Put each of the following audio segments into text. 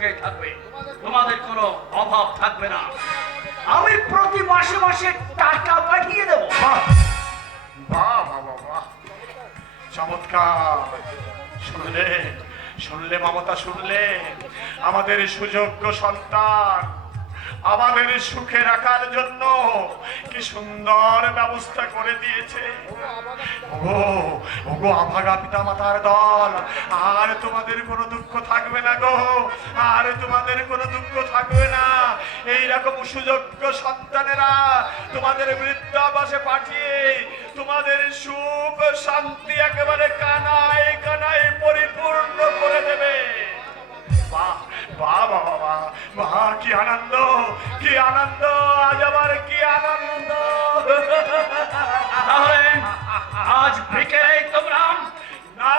সুখে থাকবে, তোমাদের কোনো অভাব থাকবে না। আমি প্রতি মাসে মাসে টাকা পাঠিয়ে দেবো। বাহ বাহ বাহ বাহ, চমৎকার। শুনলে শুনলে মমতা, শুনলে? আমাদের সুযোগ্য সন্তান আমাদের সুখে রাখার জন্য কি সুন্দর ব্যবস্থা করে দিয়েছে। ওগো ওগো আভাগা পিতা মাতার দল, আর তোমাদের কোনো দুঃখ থাকবে না গো, আর তোমাদের কোনো দুঃখ থাকবে না। এইরকম সুযোগ্য সন্তানেরা তোমাদের বৃদ্ধাবাসে পাঠিয়ে তোমাদের সুখ শান্তি একেবারে কানায় কানায় পরিপূর্ণ করে দেবে। বাহ বাহ বাবা বাহ বাহ, কি আনন্দ, কি আনন্দ, আজ আমার কি আনন্দ। তাহলে আজ বিকেলে তোমরা না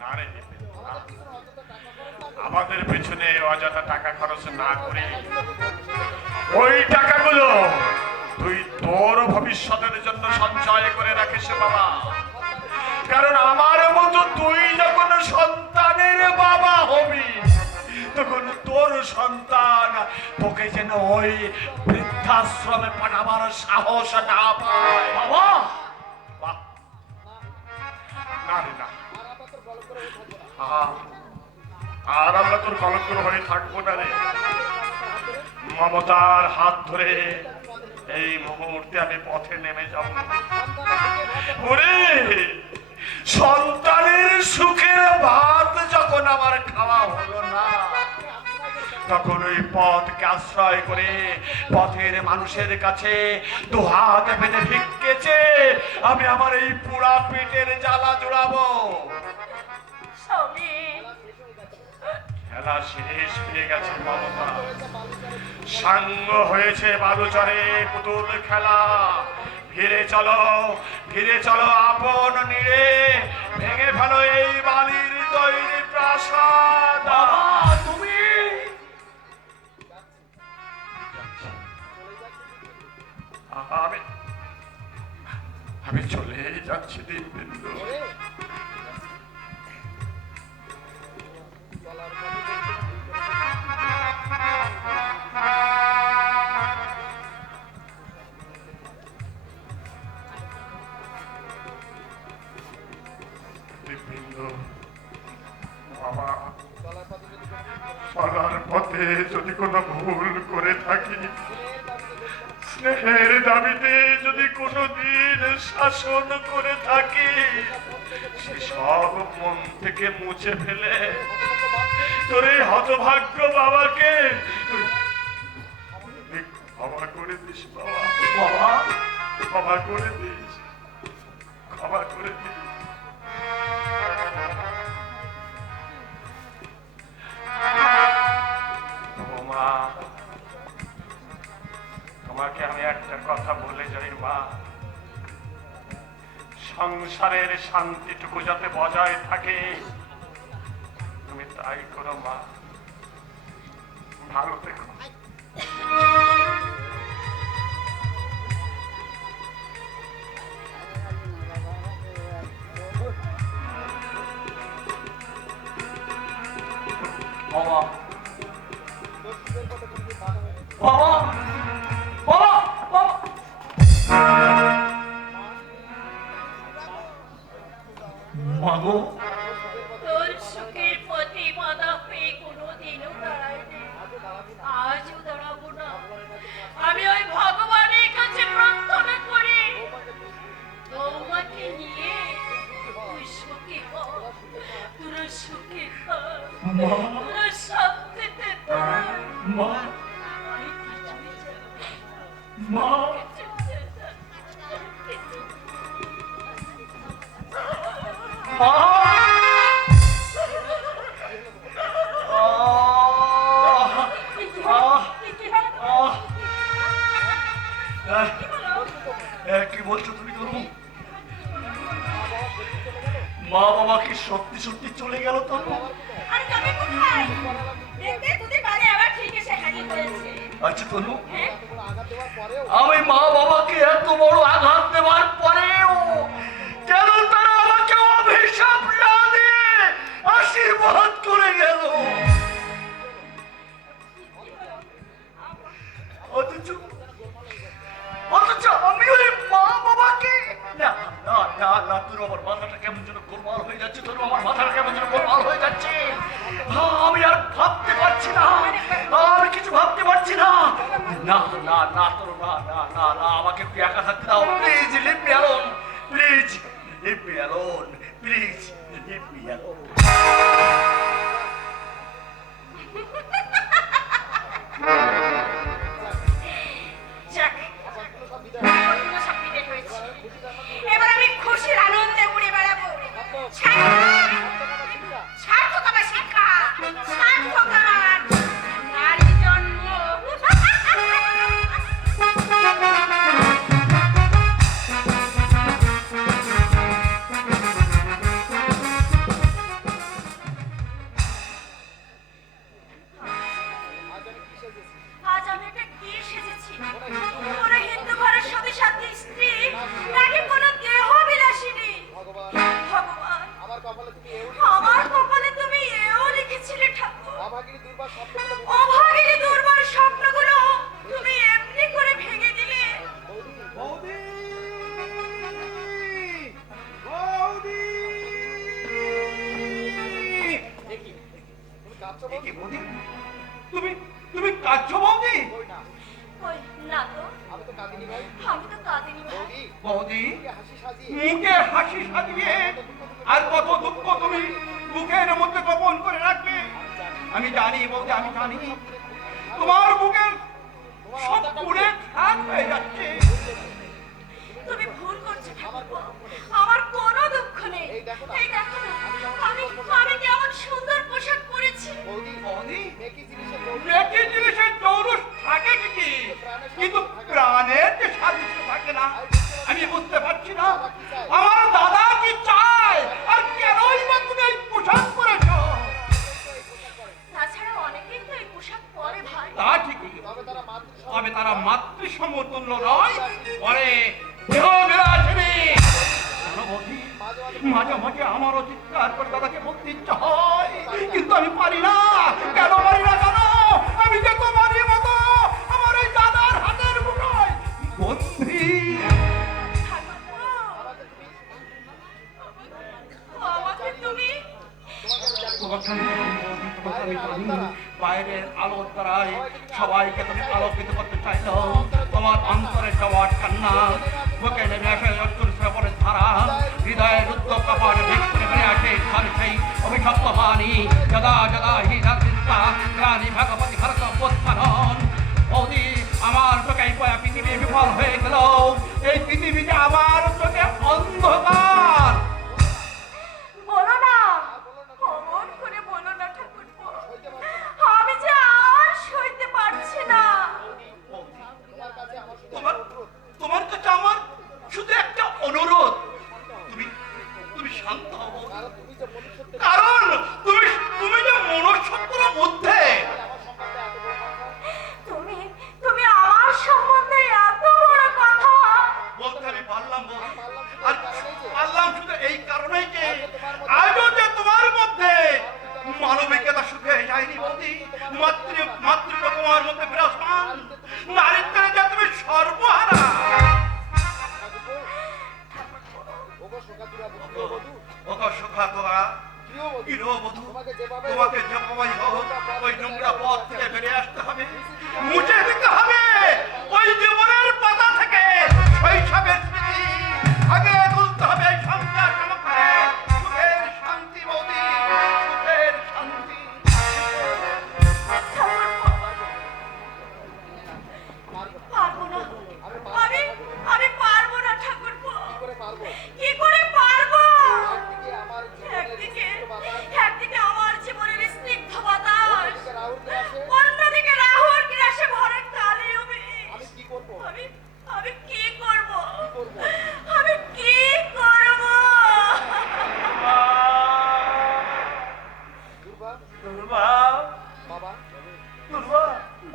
না রে, আমাদের পেছনে অযথা টাকা খরচ না করে ওই টাকাগুলো তুই তোর ভবিষ্যতের জন্য সঞ্চয় করে রাখিস বাবা। কারণ আমার মতো তুই যখন সন্তানের বাবা হবি, তখন তোর সন্তান তোকে যেন ওই বৃদ্ধাশ্রমে পাঠাবার সাহস না পায়। বাবা, বাহ, না রে না, আর আমরা তোর কলঙ্ক হয়ে থাকবো না রে। মমতার হাত ধরে এই মুহূর্তে আমি পথে নেমে যাব। ওরে, সন্তানের সুখের ভাত যখন আমার খাওয়া হলো না, তখন ওই পথকে আশ্রয় করে পথের মানুষের কাছে দুহাত পেতে ভিক্ষেছে আমি আমার এই পুরা পেটের জ্বালা জোড়াবো। খেলা শেষ হয়ে গেছে মমতা, সাঙ্গ হয়েছে বালুচরে পুতুল খেলা। ফিরে চলো আপন নিড়ে, ভেঙে ফেলো এই বালির তৈরি প্রাসাদ। তুমি আমি চলে যাচ্ছি দিনবিন্দু। বাবা, চলার পথে যদি কোনো ভুল করে থাকি, স্নেহের দাবিতে যদি কোনোদিন শাসন করে থাকি, সে সব মন থেকে মুছে ফেলে তোর এই হতভাগ্য বাবাকে ক্ষমা করে দিস বাবা। বাবা, ক্ষমা করে দিস, ক্ষমা করে দিস। মা, তোমাকে আমি একটা কথা বলে যাই মা, সংসারের শান্তিটুকু যাতে বজায় থাকে তুমি তাই করো মা। ভালো থেকো। বাবা, বাবা, বাবা, বাবা। মাগো, তোর সুখের পথে বাধা হয়ে কোনোদিনও দাঁড়ায়নি, আজও দাঁড়াবো না। আমি ওই ভগবানের কাছে প্রার্থনা করি তোমাকে নিয়ে তুই সুখী হ, তোরা সুখী হ, তোরা শান্তিতে থাক। মা, মা, কি বলছো তুমি? তনু, মা বাবা কি সত্যি সত্যি চলে গেল? তনু, আচ্ছা তনু, আমি মা বাবাকে এত বড় আঘাত দেওয়ার পরেও কেন তারা আমাকে অভিশাপ না দিয়ে আশীর্বাদ করে গেল? এ কি বৌদি? তুমি তুমি কাঁদছো বৌদি? কই না তো, আমি তো কাঁদিনি ভাই। বৌদি মুখে হাসি সাজিয়ে আর কত দুঃখ তুমি মুখের মধ্যে গোপন করে রাখবে? আমি জানি বৌদি, আমি জানি তোমার মুখের সব পুড়ে খাক হয়ে যাচ্ছে। তুমি ভুল করছো ঠাকুরপো, আমার কোনো দুঃখ নেই। এই দেখো না, আমি কেমন সুন্দর পোশাক পরেছি। বৌদি একই জিনিসের চৌরস থাকে কি, কিন্তু প্রাণের যে সাদৃশ্য থাকে না। আমি বুঝতে পারছি না আমার দাদা কি চায়, আর কেনই বা তুমি এই পোশাক পরেছো? তাছাড়া অনেকেই তো এই পোশাক পরে ভাই। তা ঠিকই, তবে তারা মাতৃ সমতুল্য নয়, পরে দেহবিলাসিনী। জানো বৌদি, মাঝে মাঝে আমারও চিৎকার করে দাদাকে বলতে ইচ্ছা হয়, কিন্তু আমি পারি না। কেন পারি না জানো? আমি যে তোমারই মতো আমার এই দাদার হাতের মুঠোয় বন্দী। আমাকে তুমি বাইরের আলোর দ্বারাই সবাইকে তুমি আলোকিত করতে চাইছো। তোমার অন্তরের জবাট কান্না বুকে নেমে আসে অর্জুন শ্রাবণের ধারা, হৃদয়ের রুদ্ধ কপাট ভেদ করে বেড়ে আসে তার সেই অভিশপ্ত বাণী, যদা যদা হি চিন্তা গ্লানি ভগবতী ভারত অভ্যুত্থান। বৌদি, আমার চোখে এই পয়া পৃথিবী বিফল হয়ে গেল। এই পৃথিবীতে আমার চোখে অন্ধকার। বলো না, অমন করে বলো না ঠাকুরপো, আমি যে আর সইতে পারছি না। তোমার তোমার কাছে আমার শুধু একটা অনুরোধ, তুমি তুমি শান্ত হও, কারণ তুমি তুমি যে মনুষ্যত্বের মধ্যে। তুমি তুমি আমার সম্বন্ধে এত বড় কথা বলতে আমি পারলাম বল, আর পারলাম শুধু এই কারণেই যে আজও যে তোমার মধ্যে মানবিকতা শুকিয়ে যায়নি বৌদি। মাতৃত্ব তোমার মধ্যে বিরাজমান, নারীত্বের যে তুমি সর্বহারা। ওগো সুখা তোরা গৃহবধূ, তোমাকে যেভাবেই হোক ওই নোংরা পথ থেকে বেরিয়ে আসতে হবে, মুছে দিতে হবে ওই জীবনের পাতা থেকে শৈশবের স্মৃতি। আগে তুলতে হবে এই সংসার সমগ্রে সুখের শান্তি বৌদি, সুখের শান্তি। পারবো না, আমি পারবো না ঠাকুরপো। কি করে পারবো? একদিকে আমার জীবনের স্নিগ্ধ বাতাস, অন্যদিকে রাহুর গ্রাসে ভরা কালি আমি কি করব? আমি কি করব? দুর্বা, দুর্বা,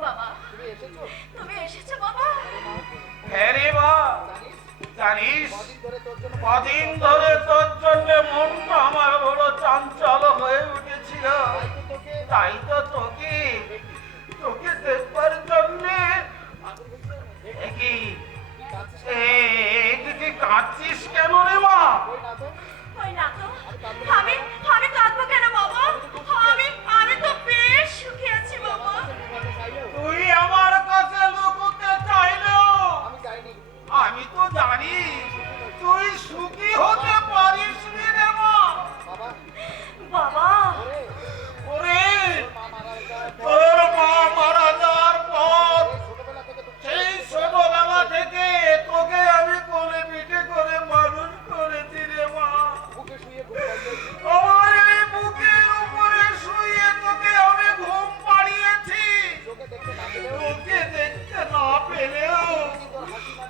বাবা, তুমি এসেছো বাবা? হ্যাঁ রে মা, জানিস কদিন ধরে তোর জন্য মনটা আমার বড় চঞ্চল হয়ে উঠেছিল। তাই তো তোকে দেখবার জন্য কাঁদছিস কেন রে মা? ওই না তো, আমি কাঁদবো কেন বাবা? আমি তো বেশ সুখী আছি বাবা। তুই আমার কাছে লুকোতে চাইলেও আমি তো জানি তুই সুখী হতে পারিস রে মা। বাবা, ওরে তোর মা মারা যাওয়ার পর সেই ছোটবেলা থেকে তোকে আমি কোলে পিঠে করে মানুষ করেছি রে মা। আমার এই বুকের উপরে শুয়ে তোকে আমি ঘুম পাড়িয়েছি। তোকে দেখতে না পেলেও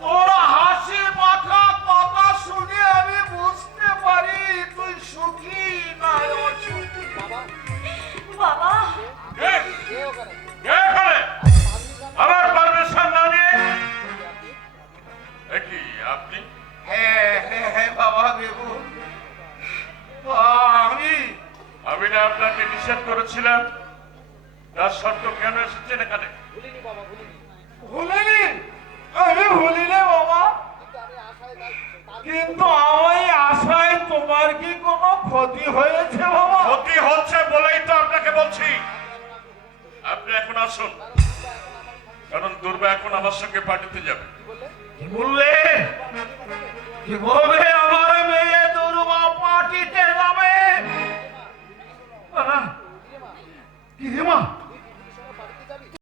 তোর হাসি মাখা কথা শুনে আমি বুঝতে পারি তুই সুখী না অসুখী। বাবা, আমার পারমিশন না নিয়ে কি আপনি? হ্যাঁ বাবা দেবু, আমি না আপনাকে নিষেধ করেছিলাম? তার শর্ত কেন এসেছেন এখানে? ভুলিনি, আমি ভুলিনি বাবা, কিন্তু আমার আশায় তোমার কি কোনো ক্ষতি হয়েছে বাবা? ক্ষতি হচ্ছে বলেই তো আপনাকে বলছি। আসুন, কারণ দুর্বা এখন আমার সঙ্গে পার্টিতে যাবে। কি বললে? কি বললে? আমার মেয়ে দুর্বা পার্টিতে যাবে? কি রে মা?